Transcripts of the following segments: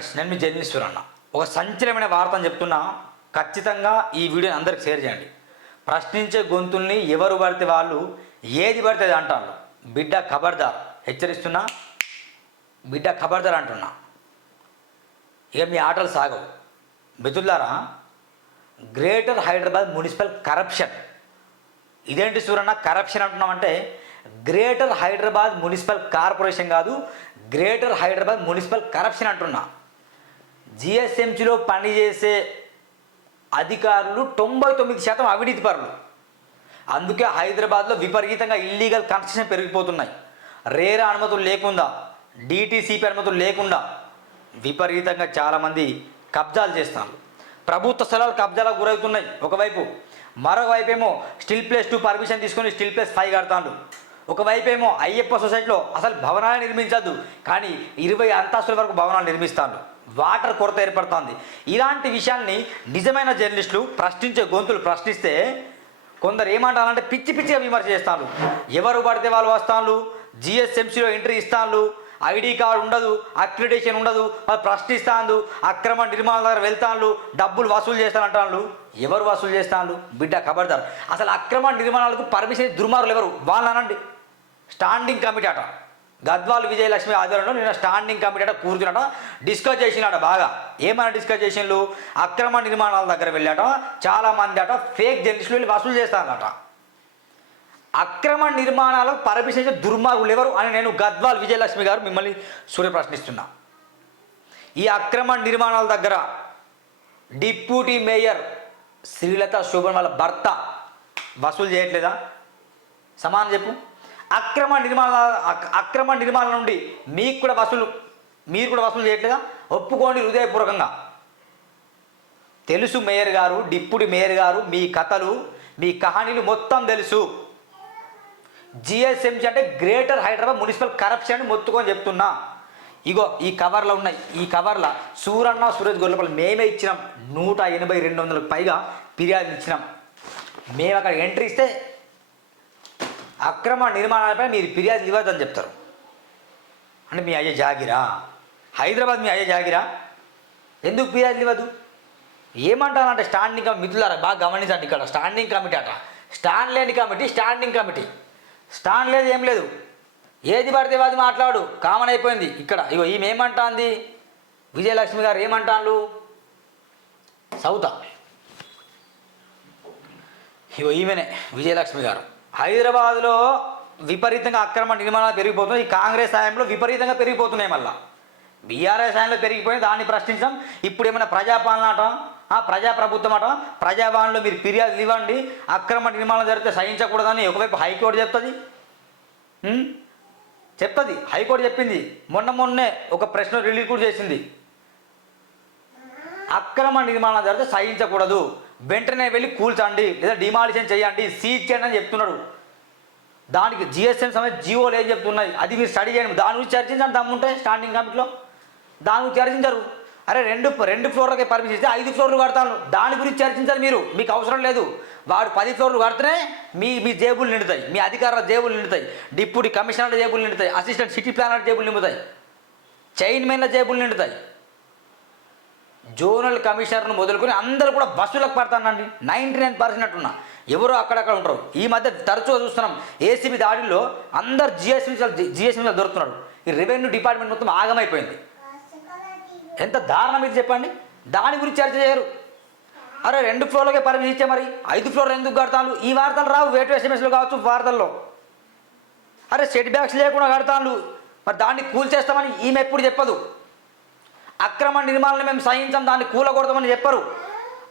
Friends నేను మీ జర్నలిస్టర్ అన్న. ఒక సంచలమైన వార్తను చెప్తున్నా. ఖచ్చితంగా ఈ వీడియోని అందరికి షేర్ చేయండి. ప్రశ్నించే గొంతుల్ని ఎవరు పడితే వాళ్ళు ఏది పడితే అంటారు. బిడ్డ ఖబర్దార్ హెచ్చరిస్తున్నా. బిడ్డ ఖబర్దార్ అంటున్నా. ఇక మీ ఆటలు సాగవు. మిత్రులారా గ్రేటర్ హైదరాబాద్ మున్సిపల్ కరప్షన్. ఇదేంటి సూరన్న? కరప్షన్ అంటున్నామంటే గ్రేటర్ హైదరాబాద్ మున్సిపల్ కార్పొరేషన్ కాదు గ్రేటర్ హైదరాబాద్ మున్సిపల్ కరప్షన్ అంటున్నా. జిఎస్ఎంసీలో పనిచేసే అధికారులు తొంభై తొమ్మిది శాతం అవినీతి పరులు. అందుకే హైదరాబాద్లో విపరీతంగా ఇల్లీగల్ కన్స్ట్రక్షన్ పెరిగిపోతున్నాయి. రేరా అనుమతులు లేకుండా డిటీసీపీ అనుమతులు లేకుండా విపరీతంగా చాలామంది కబ్జాలు చేస్తున్నారు. ప్రభుత్వ స్థలాలు కబ్జాలకు గురవుతున్నాయి. ఒకవైపు మరోవైపు ఏమో స్టిల్ ప్లేస్ టూ పర్మిషన్ తీసుకొని స్టిల్ ప్లేస్ ఫైవ్ కడతాడు ఒకవైపు ఏమో అయ్యప్ప సొసైటీలో అసలు భవనాలు నిర్మించద్దు. కానీ ఇరవై అంతస్తుల వరకు భవనాలు నిర్మిస్తాడు వాటర్ కొరత ఏర్పడుతుంది. ఇలాంటి విషయాల్ని నిజమైన జర్నలిస్టులు ప్రశ్నించే గొంతులు ప్రశ్నిస్తే కొందరు ఏమంటారంటే పిచ్చి పిచ్చిగా విమర్శ చేస్తాను ఎవరు పడితే వాళ్ళు వస్తాను జిఎస్ఎంసీలో ఎంట్రీ ఇస్తాను ఐడి కార్డు ఉండదు అక్రిడేషన్ ఉండదు వాళ్ళు ప్రశ్నిస్తాను అక్రమ నిర్మాణాల దగ్గర వెళ్తాను డబ్బులు వసూలు చేస్తానంటాను ఎవరు వసూలు చేస్తాను బిడ్డ కబడతారు అసలు అక్రమ నిర్మాణాలకు పర్మిషన్ దుర్మార్గులు ఎవరు? వాళ్ళు అనండి స్టాండింగ్ కమిటీ అట. గద్వాల్ విజయలక్ష్మి ఆధ్వర్యంలో నిన్న స్టాండింగ్ కమిటీ అట కూర్చున్నట డిస్కస్ చేసినాట బాగా. ఏమైనా డిస్కస్ చేసినట్లు అక్రమ నిర్మాణాల దగ్గర వెళ్ళాట చాలా మంది అట ఫేక్ జర్నలిస్టులు వెళ్ళి వసూలు చేస్తారట. అక్రమ నిర్మాణాలకు పర్మిషన్ దుర్మార్గులు ఎవరు అని నేను గద్వాల్ విజయలక్ష్మి గారు మిమ్మల్ని సూర్య ప్రశ్నిస్తున్నా ఈ అక్రమ నిర్మాణాల దగ్గర డిప్యూటీ మేయర్ శ్రీలత శోభన్ వాళ్ళ భర్త వసూలు చేయట్లేదా? సమానం చెప్పు. అక్రమ నిర్మాణ అక్రమ నిర్మాణాల నుండి మీకు కూడా వసూలు మీరు కూడా వసూలు చేయట్లేదా? ఒప్పుకోండి హృదయపూర్వకంగా. తెలుసు మేయర్ గారు డిప్యూటీ మేయర్ గారు మీ కథలు మీ కహానీలు మొత్తం తెలుసు. జిఎస్ఎంసీ అంటే గ్రేటర్ హైదరాబాద్ మున్సిపల్ కరప్షన్ అని మొత్తుకొని చెప్తున్నా. ఇగో ఈ కవర్లో ఉన్నాయి ఈ కవర్లో సూరన్న సూరజ్ గొల్లపల్లి మేమే ఇచ్చినాం. నూట ఎనభై రెండు వందలకు పైగా ఫిర్యాదు ఇచ్చినాం. మేము అక్కడ ఎంట్రీ ఇస్తే అక్రమ నిర్మాణాలపై మీరు ఫిర్యాదులు ఇవ్వద్దని చెప్తారు. అంటే మీ అయ్య జాగిరా? హైదరాబాద్ మీ అయ్య జాగిరా? ఎందుకు ఫిర్యాదులు ఇవ్వదు? ఏమంటారంటే స్టాండింగ్ కమిటీ మిత్రులారా బాగా గమనించండి ఇక్కడ. స్టాండింగ్ కమిటీ అట. స్టాండ్ లేని కమిటీ స్టాండింగ్ కమిటీ స్టాండ్ లేదు ఏం లేదు. ఏది పడితే అది మాట్లాడు. కామన్ అయిపోయింది. ఇక్కడ ఇగో ఈమె ఏమంటాంది? విజయలక్ష్మి గారు ఏమంటాను సౌత. ఇగో ఈమెనే విజయలక్ష్మి గారు. హైదరాబాద్లో విపరీతంగా అక్రమ నిర్మాణాలు పెరిగిపోతున్నాయి. ఈ కాంగ్రెస్ హయాంలో విపరీతంగా పెరిగిపోతున్నాయి మళ్ళా. బీఆర్ఎస్ హయాంలో పెరిగిపోయి దాన్ని ప్రశ్నించడం. ఇప్పుడు ఏమైనా ప్రజాపాలన అటం? ప్రజాప్రభుత్వం అట? ప్రజాభవన్లో మీరు ఫిర్యాదులు ఇవ్వండి. అక్రమ నిర్మాణం జరిగితే సహించకూడదని ఒకవైపు హైకోర్టు చెప్తుంది. చెప్తుంది. హైకోర్టు చెప్పింది. మొన్న మొన్నే ఒక ప్రశ్న రిలీజ్ కూడా చేసింది. అక్రమ నిర్మాణం జరిగితే సహించకూడదు. వెంటనే వెళ్ళి కూల్చండి లేదా డిమాలిషన్ చేయండి సీజ్ చేయండి అని చెప్తున్నాడు. దానికి జిఎస్ఎం సమయం జియోలు ఏం చెప్తున్నాయి? అది మీరు స్టడీ చేయండి. దాని గురించి చర్చించండి దమ్ముంటే స్టాండింగ్ కమిటీలో. దాని గురించి చర్చించరు. అరే రెండు రెండు ఫ్లోర్లకి పర్మిషన్ ఇస్తే ఐదు ఫ్లోర్లు కడతాను. దాని గురించి చర్చించాలి మీరు. మీకు అవసరం లేదు. వాడు పది ఫ్లోర్లు కడితేనే మీ మీ జేబులు నిండుతాయి. మీ అధికారుల జేబులు నిండుతాయి. డిప్యూటీ కమిషనర్ జేబులు నిండుతాయి. అసిస్టెంట్ సిటీ ప్లానర్ జేబులు నిండుతాయి. చైర్మన్ల జేబులు నిండుతాయి. జోనల్ కమిషనర్ను మొదలుకొని అందరూ కూడా బస్సులకు పడతానండి. నైంటీ నైన్ పర్సెంట్ ఉన్నా ఎవరో అక్కడక్కడ ఉంటారు. ఈ మధ్య తరచుగా చూస్తున్నాం ఏసీబీ దాడిలో అందరు జిఎస్ఎం జిఎస్ఎం దొరుకుతున్నారు. ఈ రెవెన్యూ డిపార్ట్మెంట్ మొత్తం ఆగమైపోయింది. ఎంత దారుణం ఇది చెప్పండి. దాని గురించి చర్చ చేయరు. అరే రెండు ఫ్లోర్లకే పర్మిషన్ ఇచ్చే మరి. ఐదు ఫ్లోర్లు ఎందుకు కడతాను ఈ వార్తలు రావు. వేటు ఎస్ఎంఎస్లు కావచ్చు వార్తల్లో. అరే సెట్ బ్యాక్స్ లేకుండా కడతాను మరి దాన్ని కూల్చేస్తామని ఈమె ఎప్పుడు చెప్పదు. అక్రమ నిర్మాణాలను మేము సహించాం దాన్ని కూలగొడతామని చెప్పరు.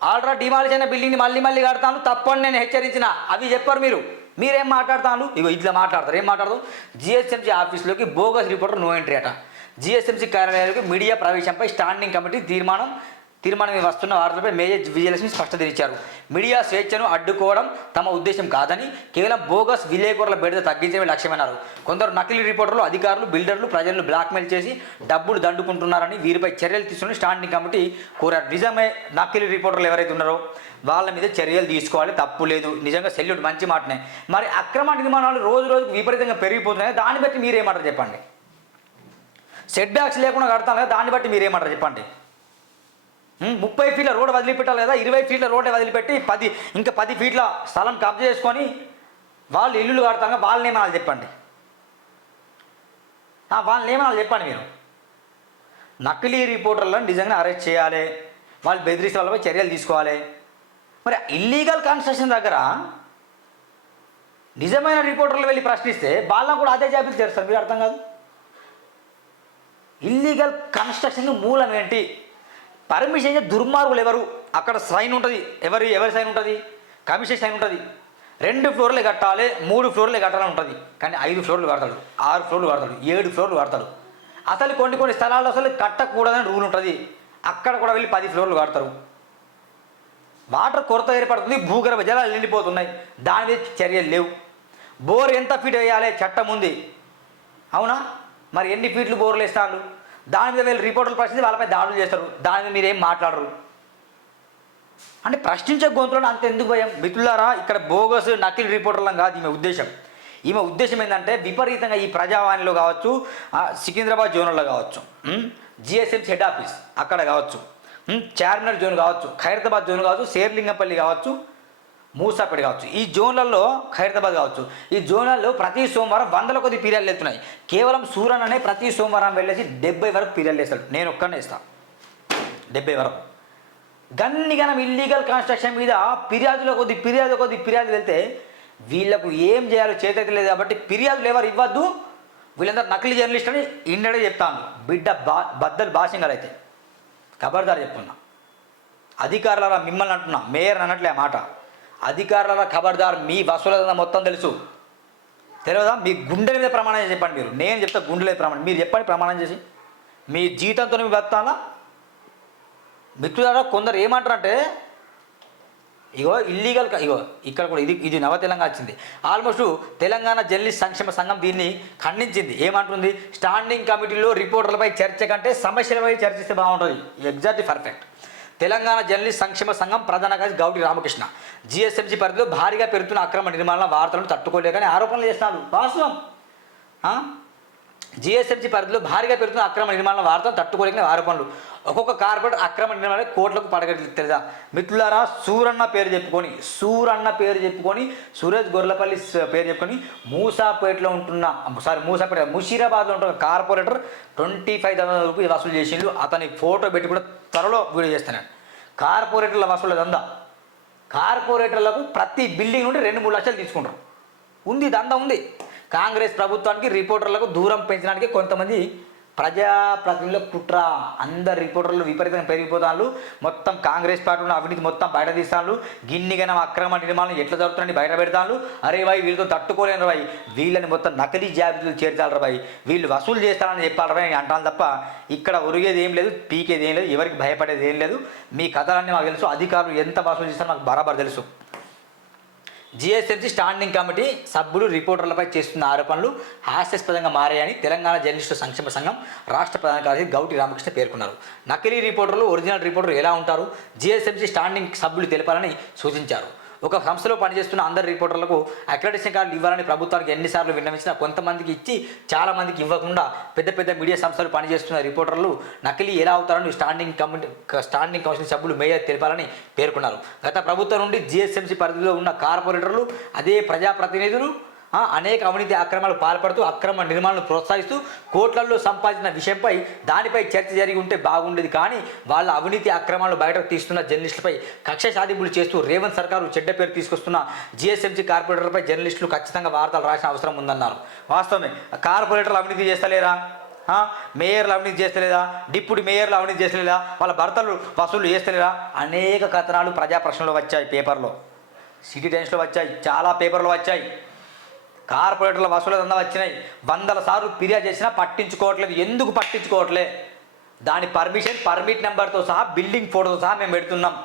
ఆల్రెడీ డిమాలిష్ అయిన బిల్డింగ్ని మళ్ళీ మళ్ళీ కడతాను తప్పని నేను హెచ్చరించిన. అవి చెప్పరు మీరు. మీరేం మాట్లాడతాను? ఇగో ఇట్లా మాట్లాడతారు. ఏం మాట్లాడదు? జిహెచ్ఎంసీ ఆఫీస్లోకి బోగస్ రిపోర్టర్ నో ఎంట్రీ అట. జిహెచ్ఎంసీ కార్యాలయాలకు మీడియా ప్రవేశంపై స్టాండింగ్ కమిటీ తీర్మానం. తీర్మానం వస్తున్న వార్తలపై మేజర్ విజయలక్ష్మి స్పష్టత ఇచ్చారు. మీడియా స్వేచ్ఛను అడ్డుకోవడం తమ ఉద్దేశం కాదని కేవలం బోగస్ విలేకరుల బెడద తగ్గించడమే లక్ష్యమన్నారు. కొందరు నకిలీ రిపోర్టర్లు అధికారులు బిల్డర్లు ప్రజలను బ్లాక్మెయిల్ చేసి డబ్బులు దండుకుంటున్నారని వీరిపై చర్యలు తీసుకుని స్టాండింగ్ కమిటీ కోరారు. నిజమే నకిలీ రిపోర్టర్లు ఎవరైతే ఉన్నారో వాళ్ళ మీద చర్యలు తీసుకోవాలి తప్పు లేదు. నిజంగా సెల్యూట్ మంచి మాటనే. మరి అక్రమ నిర్మాణాలు రోజు రోజుకు విపరీతంగా పెరిగిపోతున్నాయి. దాన్ని బట్టి మీరేమంటారు చెప్పండి? సెట్ బ్యాక్స్ లేకుండా కడతాను కదా దాన్ని బట్టి మీరేమంటారు చెప్పండి? ముప్పై ఫీట్ల రోడ్ వదిలిపెట్టాలి కదా ఇరవై ఫీట్ల రోడ్డే వదిలిపెట్టి పది ఇంకా పది ఫీట్ల స్థలం కబ్జా చేసుకొని వాళ్ళు ఇల్లులు కడతాం వాళ్ళ వాళ్ళని ఏమనాలి చెప్పండి? వాళ్ళ వాళ్ళని ఏమనాలి చెప్పండి మీరు? నకిలీ రిపోర్టర్లను నిజంగా అరెస్ట్ చేయాలి వాళ్ళు బెదిరిస్తే వాళ్ళపై చర్యలు తీసుకోవాలి. మరి ఇల్లీగల్ కన్స్ట్రక్షన్ దగ్గర నిజమైన రిపోర్టర్లు వెళ్ళి ప్రశ్నిస్తే వాళ్ళని కూడా అదే జాబితా చేస్తారు మీరు అర్థం కాదు? ఇల్లీగల్ కన్స్ట్రక్షన్ మూలం ఏంటి? పర్మిషన్ ఇచ్చే దుర్మార్గులు ఎవరు? అక్కడ సైన్ ఉంటుంది. ఎవరి ఎవరి సైన్ ఉంటుంది? కమిషన్ సైన్ ఉంటుంది. రెండు ఫ్లోర్లే కట్టాలి మూడు ఫ్లోర్లే కట్టాలని ఉంటుంది. కానీ ఐదు ఫ్లోర్లు కడతాడు ఆరు ఫ్లోర్లు కడతాడు ఏడు ఫ్లోర్లు కడతాడు. అసలు కొన్ని కొన్ని స్థలాల్లో అసలు కట్టకూడదని రూల్ ఉంటుంది. అక్కడ కూడా వెళ్ళి పది ఫ్లోర్లు కడతారు. వాటర్ కొరత ఏర్పడుతుంది భూగర్భ జలాలు నిండిపోతున్నాయి. దాని మీద చర్యలు లేవు. బోర్ ఎంత ఫీట్ వేయాలి? చట్టం ఉంది. అవునా? మరి ఎన్ని ఫీట్లు బోర్లు వేస్తారు దాని మీద వీళ్ళు రిపోర్టులు ప్రశ్నించి వాళ్ళపై దాడులు చేస్తారు. దాని మీద మీరేం మాట్లాడరు. అంటే ప్రశ్నించే గొంతులను అంత ఎందుకు భయం? మిత్రులారా ఇక్కడ బోగస్ నకిలీ రిపోర్టర్లం కాదు ఈమె ఉద్దేశం. ఈమె ఉద్దేశం ఏంటంటే విపరీతంగా ఈ ప్రజావాణిలో కావచ్చు సికింద్రాబాద్ జోన్లో కావచ్చు జిఎస్ఎంసీ హెడ్ ఆఫీస్ అక్కడ కావచ్చు ఉమ్, చార్మినార్ జోన్ కావచ్చు ఖైరతాబాద్ జోన్ కావచ్చు శేర్లింగంపల్లి కావచ్చు మూసాపేట కావచ్చు. ఈ జోన్లలో ఖైరతాబాద్ కావచ్చు. ఈ జోన్లలో ప్రతి సోమవారం వందల కొద్ది పీరియడ్లు వెళ్తున్నాయి కేవలం సూరన్ అనే ప్రతి సోమవారం వెళ్ళేసి డెబ్బై వరకు పీరియడ్లు వేస్తాడు నేను ఒక్కనే ఇస్తాను డెబ్బై వరకు. గన్నిగనం ఇల్లీగల్ కన్స్ట్రక్షన్ మీద ఫిర్యాదులో కొద్ది ఫిర్యాదు కొద్ది ఫిర్యాదు వెళ్తే వీళ్ళకు ఏం చేయాలో చేతైతే లేదు కాబట్టి ఫిర్యాదులు ఎవరు ఇవ్వద్దు. వీళ్ళందరూ నకిలీ జర్నలిస్ట్ అని ఇండడే చెప్తాను బిడ్డ బా బద్దలు భాషంగా అయితే ఖబర్దారు చెప్తున్నా. అధికారుల మిమ్మల్ని అంటున్నా. మేయర్ అన్నట్లే మాట. అధికారుల ఖబర్దార్ మీ వసూల మొత్తం తెలుసు. తెలియదా? మీ గుండెల మీద ప్రమాణం చేసి చెప్పండి మీరు. నేను చెప్తా గుండెల ప్రమాణం. మీరు చెప్పండి ప్రమాణం చేసి. మీ జీతంతో మీ బతానా మిత్రులారా కొందరు ఏమంటారంటే ఇగో ఇల్లీగల్ ఇగో ఇక్కడ కూడా ఇది ఇది నవ తెలంగాణ వచ్చింది. ఆల్మోస్ట్ తెలంగాణ జర్నలిస్ట్ సంక్షేమ సంఘం దీన్ని ఖండించింది. ఏమంటుంది? స్టాండింగ్ కమిటీలో రిపోర్టర్లపై చర్చ కంటే సమస్యలపై చర్చిస్తే బాగుంటుంది. ఎగ్జాక్ట్లీ పర్ఫెక్ట్ తెలంగాణ జర్నలిస్ట్ సంక్షేమ సంఘం ప్రధాన కార్యదర్శి గౌడి రామకృష్ణ. జిఎస్ఎంసీ పరిధిలో భారీగా పెరుగుతున్న అక్రమ నిర్మాణ వార్తలను తట్టుకోలేకని ఆరోపణలు చేస్తున్నారు. వాస్తవం. జిఎస్ఎంసీ పరిధిలో భారీగా పెరుగుతున్న అక్రమ నిర్మాణ వార్తలు తట్టుకోలేని ఆరోపణలు. ఒక్కొక్క కార్పొరేట్ అక్రమ నిర్మాణాలు కోట్లకు పడగట్లేదు తెలుసా మిత్రులారా సూరన్న పేరు చెప్పుకొని సూరన్న పేరు చెప్పుకొని సురేష్ గొర్లపల్లి పేరు చెప్పుకొని మూసాపేటలో ఉంటున్న సారీ మూసాపేట ముషీరాబాద్లో ఉంటున్న corporator twenty five thousand rupees వసూలు చేసిండు. అతని ఫోటో పెట్టి కూడా త్వరలో వీడియో చేస్తాను. కార్పొరేటర్ల వసూలు దందా. కార్పొరేటర్లకు ప్రతి బిల్డింగ్ నుండి రెండు మూడు లక్షలు తీసుకుంటారు. ఉంది దందా ఉంది. కాంగ్రెస్ ప్రభుత్వానికి రిపోర్టర్లకు దూరం పెంచడానికి కొంతమంది ప్రజాప్రతినిధుల కుట్ర. అందరు రిపోర్టర్లు విపరీతంగా పెరిగిపోతాను మొత్తం కాంగ్రెస్ పార్టీ ఉన్న అవినీతి మొత్తం బయట తీస్తాను గిన్నిగనం అక్రమ నిర్మాణం ఎట్లా జరుగుతుందని బయట పెడతాను అరే భాయ్ వీళ్ళతో తట్టుకోలేను భాయ్ వీళ్ళని మొత్తం నకిలీ జాబితాలు చేర్చాలి భాయ్ వీళ్ళు వసూలు చేస్తారని చెప్పాలి అని అంటాను తప్ప ఇక్కడ ఒరిగేది ఏం లేదు పీకేది ఏం లేదు ఎవరికి భయపడేది ఏం లేదు. మీ కథలన్నీ మాకు తెలుసు అధికారులు ఎంత వసూలు చేస్తారో నాకు బరాబర్ తెలుసు. జిఎస్ఎంసీ స్టాండింగ్ కమిటీ సభ్యులు రిపోర్టర్లపై చేస్తున్న ఆరోపణలు హాస్యాస్పదంగా మారాయని తెలంగాణ జర్నలిస్టు సంక్షేమ సంఘం రాష్ట్ర ప్రధాన కార్యదర్శి గౌటి రామకృష్ణ పేర్కొన్నారు. నకిలీ రిపోర్టర్లు ఒరిజినల్ రిపోర్టర్లు ఎలా ఉంటారు? జిఎస్ఎంసీ స్టాండింగ్ సభ్యులు తెలపాలని సూచించారు. ఒక సంస్థలో పనిచేస్తున్న అందరు రిపోర్టర్లకు అక్రెడిషన్ కార్డులు ఇవ్వాలని ప్రభుత్వానికి ఎన్నిసార్లు విన్నవించినా కొంతమందికి ఇచ్చి చాలా మందికి ఇవ్వకుండా పెద్ద పెద్ద మీడియా సంస్థలు పనిచేస్తున్న రిపోర్టర్లు నకిలీ ఎలా అవుతారని స్టాండింగ్ కమిటీ స్టాండింగ్ కమిషన్ సభ్యులు మేయర్ తెలిపాలని పేర్కొన్నారు. గత ప్రభుత్వం నుండి జిఎస్ఎంసీ పరిధిలో ఉన్న కార్పొరేటర్లు అదే ప్రజాప్రతినిధులు అనేక అవినీతి అక్రమాలు పాల్పడుతూ అక్రమ నిర్మాణాలను ప్రోత్సహిస్తూ కోట్లల్లో సంపాదించిన విషయంపై దానిపై చర్చ జరిగి ఉంటే బాగుండేది. కానీ వాళ్ళ అవినీతి అక్రమాలు బయటకు తీస్తున్న జర్నలిస్టులపై కక్ష సాధింపులు చేస్తూ రేవంత్ సర్కారు చెడ్డ పేరు తీసుకొస్తున్న జిఎస్ఎంసీ కార్పొరేటర్లపై జర్నలిస్టులు ఖచ్చితంగా వార్తలు రాసిన అవసరం ఉందన్నారు. వాస్తవమే కార్పొరేటర్లు అవినీతి చేస్తలేరా? మేయర్లు అవినీతి చేస్తలేదా? డిప్యూటీ మేయర్లు అవినీతి చేస్తలేదా? వాళ్ళ భర్తలు వసూలు చేస్తలేదా అనేక కథనాలు ప్రజా ప్రశ్నలు వచ్చాయి పేపర్లో. సిటీ టైమ్స్లో వచ్చాయి చాలా పేపర్లు వచ్చాయి. కార్పొరేటర్ల వసూలు దందా వచ్చినాయి. వందల సార్లు ఫిర్యాదు చేసినా పట్టించుకోవట్లేదు. ఎందుకు పట్టించుకోవట్లే? దాని పర్మిషన్ పర్మిట్ నెంబర్తో సహా బిల్డింగ్ ఫోటోతో సహా మేము పెడుతున్నాం.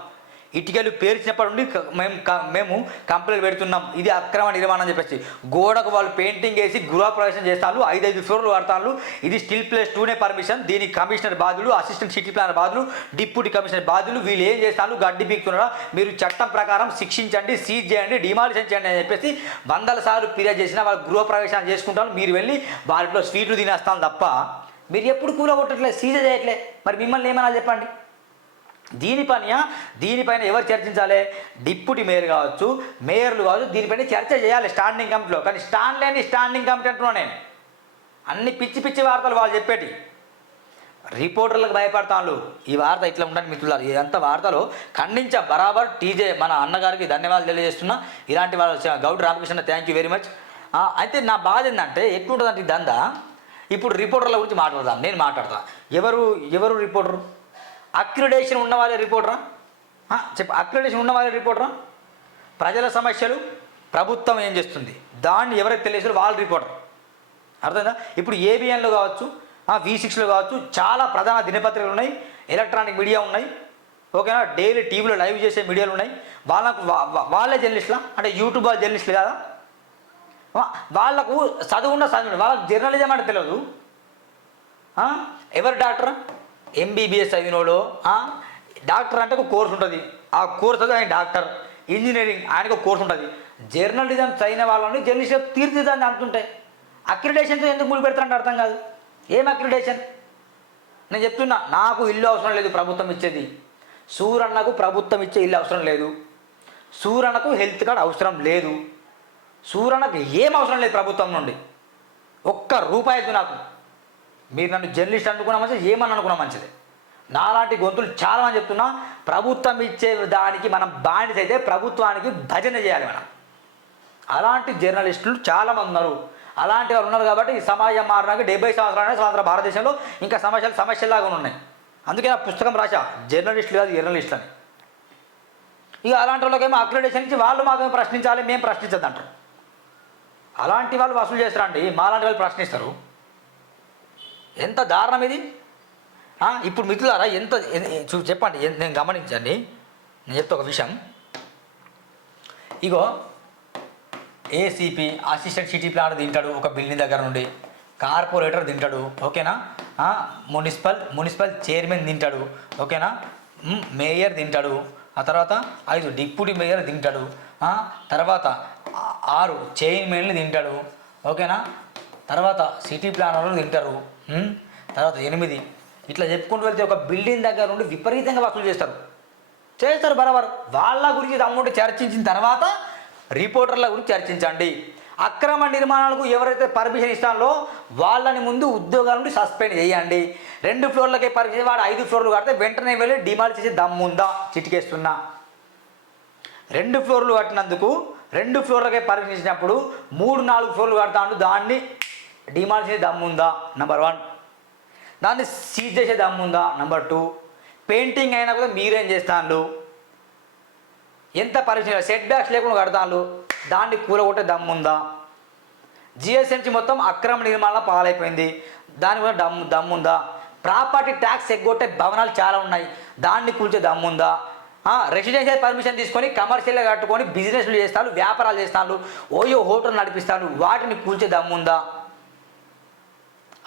ఇటుకలు పేర్చినప్పటి నుండి మేము క- మేము కంప్లైంట్ పెడుతున్నాం. ఇది అక్రమ నిర్మాణం అని చెప్పేసి. గోడకు వాళ్ళు పెయింటింగ్ వేసి గృహప్రవేశం చేస్తారు. ఐదు ఐదు ఫ్లోర్లు వాడతాను ఇది స్టిల్ ప్లేస్ టూనే పర్మిషన్. దీనికి కమిషనర్ బాధులు అసిస్టెంట్ సిటీ ప్లానర్ బాధులు డిప్యూటీ కమిషనర్ బాధులు వీళ్ళు ఏం చేస్తారు? గడ్డి పీకుతున్నారా? మీరు చట్టం ప్రకారం శిక్షించండి సీజ్ చేయండి డిమాలిషన్ చేయండి అని చెప్పేసి వందల సార్లు ఫిర్యాదు చేసినా వాళ్ళు గృహప్రవేశాలు చేసుకుంటారు. మీరు వెళ్ళి వారిలో స్వీట్లు తినేస్తాను తప్ప. మీరు ఎప్పుడు కూల కొట్టట్లే సీజ చేయట్లే. మరి మిమ్మల్ని ఏమన్నా చెప్పండి? దీని దీనిపైన ఎవరు చర్చించాలి? డిప్యూటీ మేయర్ కావచ్చు మేయర్లు కావచ్చు దీనిపైన చర్చ చేయాలి స్టాండింగ్ కమిటీలో. కానీ స్టాండ్ లేని స్టాండింగ్ కమిటీ అంటున్నాను నేను. అన్ని పిచ్చి పిచ్చి వార్తలు వాళ్ళు చెప్పేటి. రిపోర్టర్లకు భయపడతాను ఈ వార్త ఇట్లా ఉండండి మిత్రులారు. ఇదంతా వార్తలు ఖండించా బరాబర్. టీజే మన అన్నగారికి ధన్యవాదాలు తెలియజేస్తున్నా. ఇలాంటి వాళ్ళు Goud Ramakrishna thank you very much అయితే నా బాధ ఏంటంటే ఎట్లుంటుందంటే దందా? ఇప్పుడు రిపోర్టర్ల గురించి మాట్లాడదాం. నేను మాట్లాడతాను ఎవరు ఎవరు రిపోర్టరు? అక్రిడేషన్ ఉన్నవాళ్ళే రిపోర్టరా? చెప్ప చెప్పు అక్రిడేషన్ ఉన్నవాళ్ళే రిపోర్టరా? ప్రజల సమస్యలు ప్రభుత్వం ఏం చేస్తుంది? దాన్ని ఎవరికి తెలియదు వాళ్ళు రిపోర్టర్. అర్థమైందా? ఇప్పుడు ఏబిఎన్లో కావచ్చు వి సిక్స్లో కావచ్చు చాలా ప్రధాన దినపత్రికలు ఉన్నాయి. ఎలక్ట్రానిక్ మీడియా ఉన్నాయి. ఓకేనా? డైలీ టీవీలో లైవ్ చేసే మీడియాలు ఉన్నాయి. వాళ్ళకు వాళ్ళే జర్నలిస్టులా? అంటే యూట్యూబ్ జర్నలిస్టులు కదా? వాళ్ళకు చదువున్న చదువు వాళ్ళకు జర్నలిజం అంటే తెలియదు. ఎవరు డాక్టర్? ఎంబీబీఎస్ అయినోడు డాక్టర్ అంటే ఒక కోర్స్ ఉంటుంది. ఆ కోర్స్ ఆయన డాక్టర్. ఇంజనీరింగ్ ఆయనకు కోర్స్ ఉంటుంది. జర్నలిజం చదివిన వాళ్ళని జర్నలిస్ట్ తీర్చిదాన్ని అంటుంటాయి అక్రిడేషన్తో ఎందుకు ముడి పెడతారంటే అర్థం కాదు. ఏం అక్రిడేషన్ నేను చెప్తున్నా నాకు ఇల్లు అవసరం లేదు ప్రభుత్వం ఇచ్చేది. సూరన్నకు ప్రభుత్వం ఇచ్చే ఇల్లు అవసరం లేదు. సూరన్నకు హెల్త్ కార్డ్ అవసరం లేదు. సూరన్నకు ఏం అవసరం లేదు ప్రభుత్వం నుండి. ఒక్క రూపాయికి నాకు. మీరు నన్ను జర్నలిస్ట్ అనుకున్నా మంచిది ఏమని అనుకున్నా మంచిది? నాలాంటి గొంతులు చాలా మంది చెప్తున్నా ప్రభుత్వం ఇచ్చే దానికి మనం బానిస అయితే ప్రభుత్వానికి భజన చేయాలి మనం. అలాంటి జర్నలిస్టులు చాలామంది ఉన్నారు. అలాంటి వారు ఉన్నారు కాబట్టి ఈ సమాజం మారడానికి డెబ్బై సంవత్సరాలు స్వతంత్ర భారతదేశంలో ఇంకా సమస్యలు సమస్యలాగా ఉన్నాయి. అందుకే ఆ పుస్తకం రాశా జర్నలిస్టులు కాదు జర్నలిస్టులు అని ఇక అలాంటి వాళ్ళకేమో అక్రిడేషన్ ఇచ్చి వాళ్ళు మాత్రమే ప్రశ్నించాలి మేము ప్రశ్నించద్దు అంటారు అలాంటి వాళ్ళు వసూలు చేస్తారండి మాలాంటి వాళ్ళు ప్రశ్నిస్తారు. ఎంత దారుణం ఇది? ఇప్పుడు మిత్రులారా ఎంత చూ చెప్పండి నేను గమనించండి. నేను చెప్తా ఒక విషయం. ఇగో ఏసీపీ అసిస్టెంట్ సిటీ ప్లానర్ తింటాడు ఒక బిల్డింగ్ దగ్గర నుండి. కార్పొరేటర్ తింటాడు ఓకేనా? మున్సిపల్ మున్సిపల్ చైర్మన్ తింటాడు ఓకేనా? మేయర్ తింటాడు. ఆ తర్వాత ఐదు డిప్యూటీ మేయర్ తింటాడు. తర్వాత ఆరు చైర్మన్లు తింటాడు ఓకేనా? తర్వాత సిటీ ప్లానర్లు తింటారు తర్వాత ఎనిమిది. ఇట్లా చెప్పుకుంటూ వెళ్తే ఒక బిల్డింగ్ దగ్గర నుండి విపరీతంగా వసూలు చేస్తారు. చేస్తారు బరాబర్. వాళ్ళ గురించి అమౌంట్ చర్చించిన తర్వాత రిపోర్టర్ల గురించి చర్చించండి. అక్రమ నిర్మాణాలకు ఎవరైతే పర్మిషన్ ఇస్తానో వాళ్ళని ముందు ఉద్యోగాల నుండి సస్పెండ్ చేయండి. రెండు ఫ్లోర్లకే పర్మిషన్ వాడు ఐదు ఫ్లోర్లు కడితే వెంటనే వెళ్ళి డిమాల్ చేసి దమ్ముందా? చిటికేస్తున్నా. రెండు ఫ్లోర్లు కట్టినందుకు రెండు ఫ్లోర్లకే పర్మిషన్ ఇచ్చినప్పుడు మూడు నాలుగు ఫ్లోర్లు కడతాడు దాన్ని డిమాండ్ చేసే దమ్ముందా నెంబర్ వన్ దాన్ని సీజ్ చేసే దమ్ముందా నెంబర్ టూ పెయింటింగ్ అయినా కూడా మీరేం చేస్తాను ఎంత పర్మిషన్ సెట్ బ్యాక్స్ లేకుండా కడతాను దాన్ని కూలగొట్టే దమ్ముందా జిఎస్ఎంసి మొత్తం అక్రమ నిర్మాణం పాలైపోయింది. దాని కూడా దమ్ము దమ్ముందా ప్రాపర్టీ ట్యాక్స్ ఎగ్గొట్టే భవనాలు చాలా ఉన్నాయి. దాన్ని కూల్చే దమ్ముందా రెసిడెన్షియల్ పర్మిషన్ తీసుకొని కమర్షియల్గా కట్టుకొని బిజినెస్లు చేస్తాను వ్యాపారాలు చేస్తాను ఓయో హోటల్ నడిపిస్తాను వాటిని కూల్చే దమ్ముందా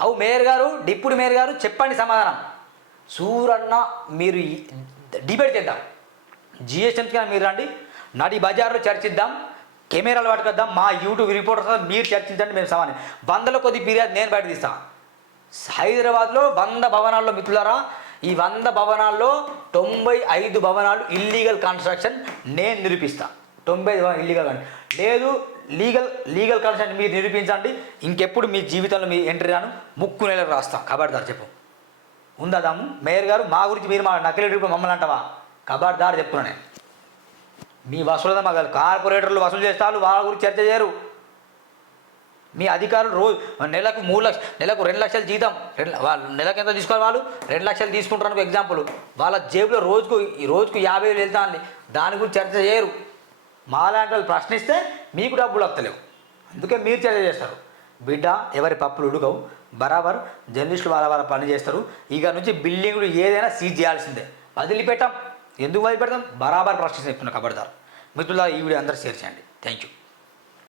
అవు మేయర్ గారు డిప్యూటీ మేయర్ గారు చెప్పండి సమాధానం. సూరన్న మీరు డిబేట్ చేద్దాం. జిఎస్ఎంసీ కానీ మీరు రండి. నడి బజార్లో చర్చిద్దాం. కెమెరాలు పట్టుకొద్దాం. మా యూట్యూబ్ రిపోర్టర్స్ మీరు చర్చించండి మేము సమానం వందల కొద్ది ఫిర్యాదు నేను బయట తీస్తాను హైదరాబాద్లో వంద భవనాల్లో మిత్రులారా ఈ వంద భవనాల్లో తొంభై ఐదు భవనాలు ఇల్లీగల్ కన్స్ట్రక్షన్ నేను నిరూపిస్తాను తొంభై ఐదు భవనాలు ఇల్లీగల్ లేదు లీగల్ లీగల్ కన్సెంట్ మీరు నిరూపించండి. ఇంకెప్పుడు మీ జీవితంలో మీ ఎంట్రీ రాను? ముక్కు నెలకు రాస్తాం. కబడ్దార్ చెప్పు. ఉందా దాము మేయర్ గారు మా గురించి మీరు మా నకిలీ ఇప్పుడు మమ్మల్ని అంటావా? కబార్దార్ చెప్తున్నా నేను. మీ వసూలు మాకు కార్పొరేటర్లు వసూలు చేస్తారు వాళ్ళ గురించి చర్చ చేయరు. మీ అధికారులు రోజు నెలకు మూడు లక్ష నెలకు రెండు లక్షలు జీతం. రెండు వాళ్ళు నెలకు ఎంత తీసుకోవాలి వాళ్ళు? రెండు లక్షలు తీసుకుంటారు ఎగ్జాంపుల్ వాళ్ళ జేబులో రోజుకు ఈ రోజుకు యాభై వేలు వెళ్తా దాని గురించి చర్చ చేయరు. మాలాంటి వాళ్ళు ప్రశ్నిస్తే మీకు డబ్బులు వస్తలేవు. అందుకే మీరు చర్య చేస్తారు. బిడ్డ ఎవరి పప్పులు ఉడకవు. బరాబర్ జర్నలిస్టులు వాళ్ళ వాళ్ళ పని చేస్తారు. ఇక నుంచి బిల్డింగులు ఏదైనా సీజ్ చేయాల్సిందే. వదిలిపెట్టాం. ఎందుకు వదిలిపెడతాం? బరాబర్ ప్రశ్న చెప్తున్నా కబడ్దారు. మిత్రుల ఈ వీడియో అందరూ షేర్ చేయండి. Thank you